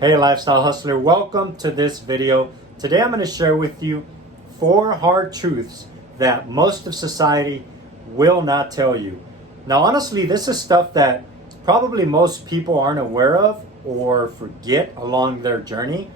Hey Lifestyle Hustler, welcome to this video. Today I'm going to share with you 4 hard truths that most of society will not tell you. Now honestly, this is stuff that probably most people aren't aware of or forget along their journey.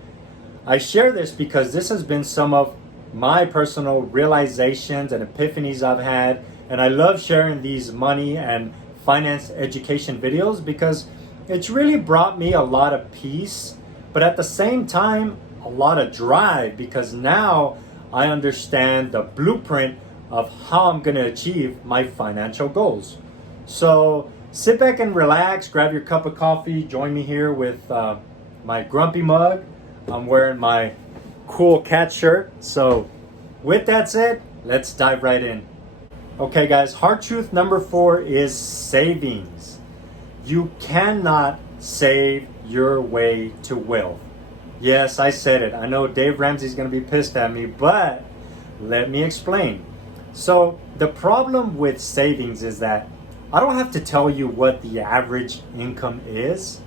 I share this because this has been some of my personal realizations and epiphanies I've had, and I love sharing these money and finance education videos because it's really brought me a lot of peace, but at the same time, a lot of drive because now I understand the blueprint of how I'm going to achieve my financial goals. So sit back and relax, grab your cup of coffee, join me here with my grumpy mug. I'm wearing my cool cat shirt. So with that said, let's dive right in. Okay guys, hard truth number 4 is savings. You cannot save your way to wealth. Yes, I said it. I know Dave Ramsey's going to be pissed at me, but let me explain. So the problem with savings is that I don't have to tell you what the average income is.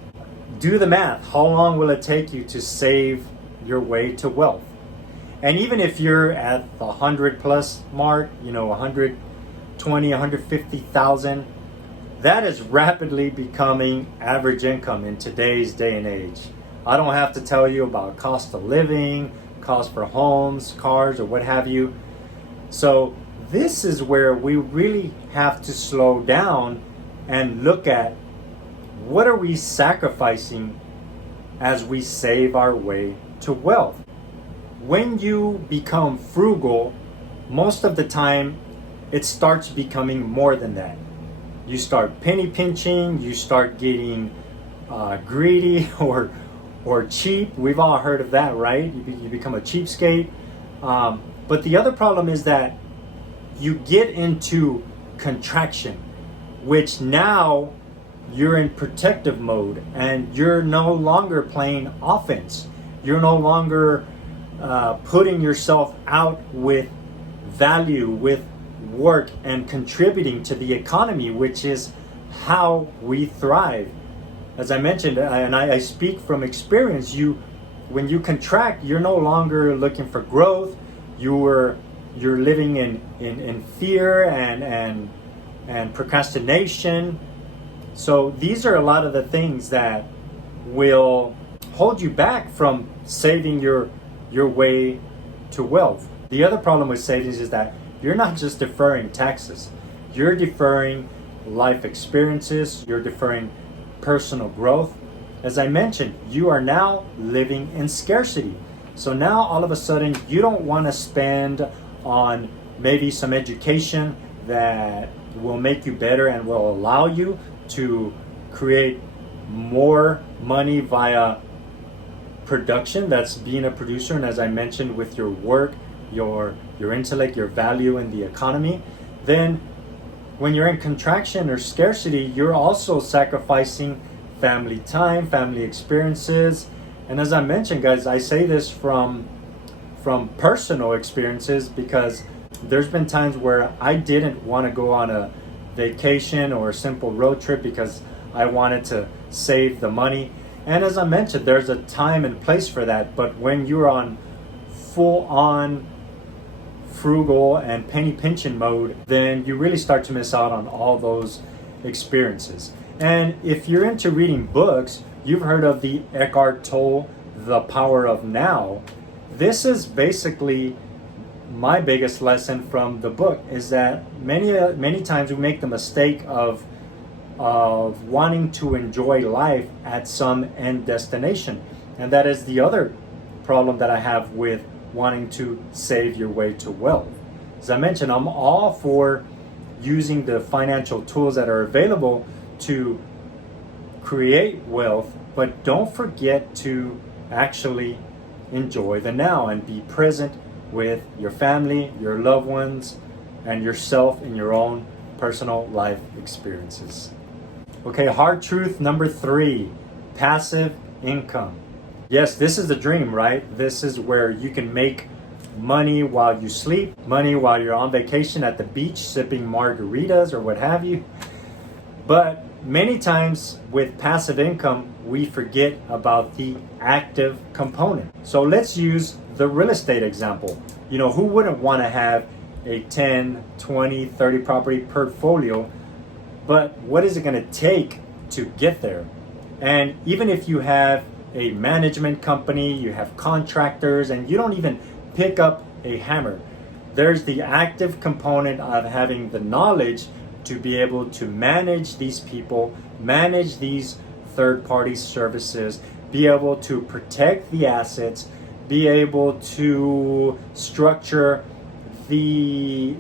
Do the math. How long will it take you to save your way to wealth? And even if you're at the 100 plus mark, 120, 150,000, that is rapidly becoming average income in today's day and age. I don't have to tell you about cost of living, cost for homes, cars, or what have you. So this is where we really have to slow down and look at what are we sacrificing as we save our way to wealth. When you become frugal, most of the time it starts becoming more than that. You start penny pinching, you start getting greedy or cheap. We've all heard of that, right? You become a cheapskate. But the other problem is that you get into contraction, which now you're in protective mode and you're no longer playing offense. You're no longer putting yourself out with value, with work and contributing to the economy, which is how we thrive. As I mentioned, and I speak from experience, when you contract, you're no longer looking for growth. You're living in fear and procrastination. So these are a lot of the things that will hold you back from saving your way to wealth. The other problem with savings is that you're not just deferring taxes, you're deferring life experiences, you're deferring personal growth. As I mentioned, you are now living in scarcity. So now all of a sudden you don't want to spend on maybe some education that will make you better and will allow you to create more money via production. That's being a producer, and as I mentioned, with your work, your intellect, your value in the economy. Then when you're in contraction or scarcity, you're also sacrificing family time, family experiences. And as I mentioned, guys, I say this from personal experiences because there's been times where I didn't want to go on a vacation or a simple road trip because I wanted to save the money. And as I mentioned, there's a time and place for that. But when you're on full on frugal and penny pinching mode, then you really start to miss out on all those experiences. And if you're into reading books, you've heard of the Eckhart Tolle, The Power of Now. This is basically my biggest lesson from the book, is that many times we make the mistake of wanting to enjoy life at some end destination. And that is the other problem that I have with wanting to save your way to wealth. As I mentioned, I'm all for using the financial tools that are available to create wealth, but don't forget to actually enjoy the now and be present with your family, your loved ones, and yourself in your own personal life experiences. Okay, hard truth number 3, passive income. Yes, this is the dream, right? This is where you can make money while you sleep, money while you're on vacation at the beach sipping margaritas or what have you. But many times with passive income, we forget about the active component. So let's use the real estate example. You know, who wouldn't want to have a 10, 20, 30 property portfolio? But what is it going to take to get there? And even if you have a management company, you have contractors, and you don't even pick up a hammer, there's the active component of having the knowledge to be able to manage these people, manage these third-party services, be able to protect the assets, be able to structure the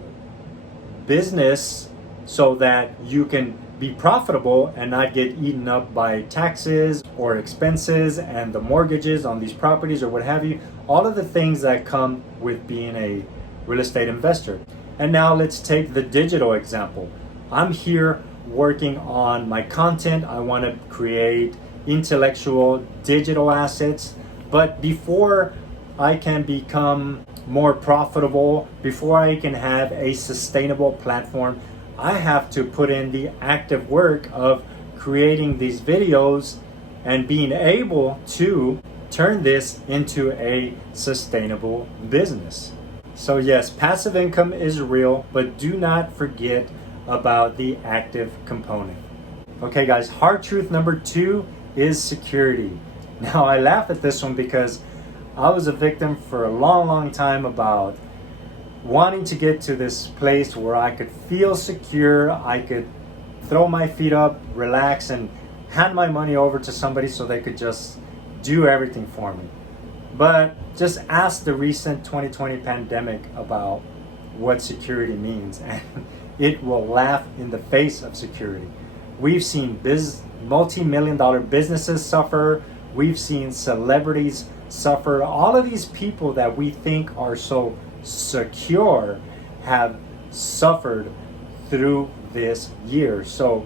business so that you can be profitable and not get eaten up by taxes or expenses and the mortgages on these properties or what have you. All of the things that come with being a real estate investor. And now let's take the digital example. I'm here working on my content. I want to create intellectual digital assets. But before I can become more profitable, before I can have a sustainable platform, I have to put in the active work of creating these videos and being able to turn this into a sustainable business. So yes, passive income is real, but do not forget about the active component. Okay guys, hard truth number 2 is security. Now I laugh at this one because I was a victim for a long time about wanting to get to this place where I could feel secure, I could throw my feet up, relax, and hand my money over to somebody so they could just do everything for me. But just ask the recent 2020 pandemic about what security means, and it will laugh in the face of security. We've seen multi-million-dollar businesses suffer. We've seen celebrities suffer. All of these people that we think are so secure have suffered through this year. So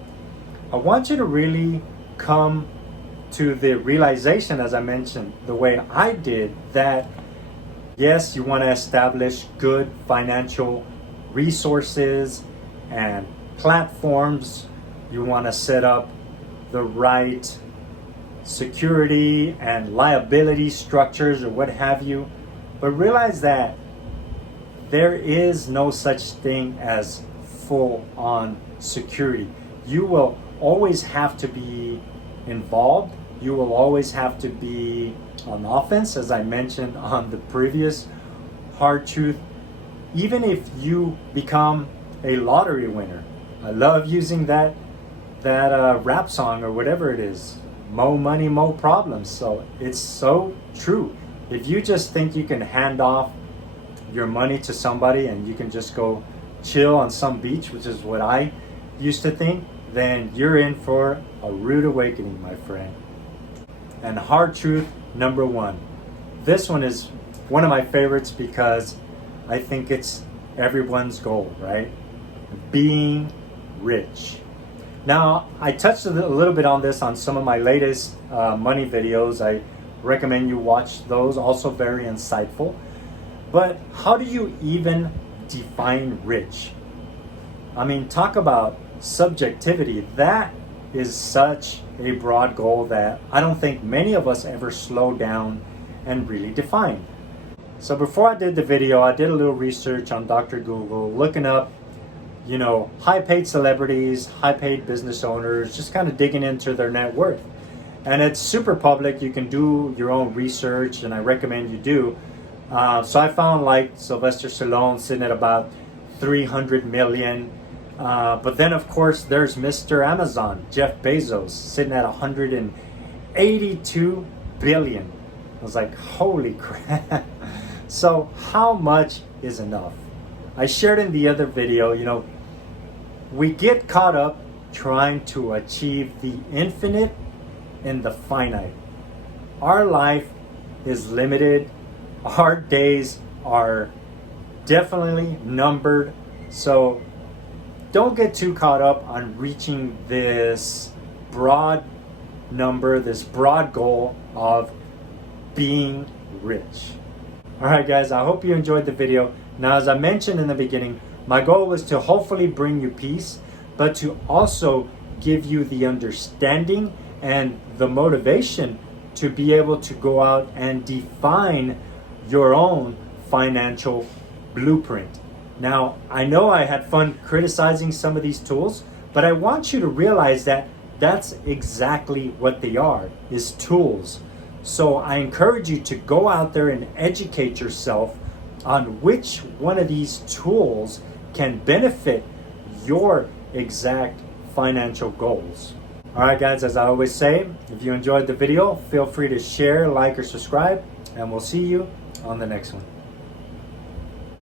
I want you to really come to the realization, as I mentioned, the way I did, that yes, you want to establish good financial resources and platforms. You want to set up the right security and liability structures or what have you. But realize that there is no such thing as full-on security. You will always have to be involved. You will always have to be on offense, as I mentioned on the previous hard truth. Even if you become a lottery winner, I love using that rap song or whatever it is, mo money, mo problems. So it's so true. If you just think you can hand off your money to somebody and you can just go chill on some beach, which is what I used to think, then you're in for a rude awakening, my friend. And hard truth number 1. This one is one of my favorites because I think it's everyone's goal, right? Being rich. Now, I touched a little bit on this on some of my latest money videos. I recommend you watch those, also very insightful. But how do you even define rich? I mean, talk about subjectivity. That is such a broad goal that I don't think many of us ever slow down and really define. So before I did the video, I did a little research on Dr. Google, looking up, high-paid celebrities, high-paid business owners, just kind of digging into their net worth. And it's super public. You can do your own research, and I recommend you do. So I found like Sylvester Stallone sitting at about 300 million. But then, of course, there's Mr. Amazon, Jeff Bezos, sitting at 182 billion. I was like, holy crap. So how much is enough? I shared in the other video, we get caught up trying to achieve the infinite in the finite. Our life is limited. Our days are definitely numbered. So don't get too caught up on reaching this broad number, this broad goal of being rich. All right, guys, I hope you enjoyed the video. Now, as I mentioned in the beginning, my goal was to hopefully bring you peace, but to also give you the understanding and the motivation to be able to go out and define your own financial blueprint. Now, I know I had fun criticizing some of these tools, but I want you to realize that that's exactly what they are, is tools. So I encourage you to go out there and educate yourself on which one of these tools can benefit your exact financial goals. All right, guys, as I always say, if you enjoyed the video, feel free to share, like, or subscribe, and we'll see you on the next one.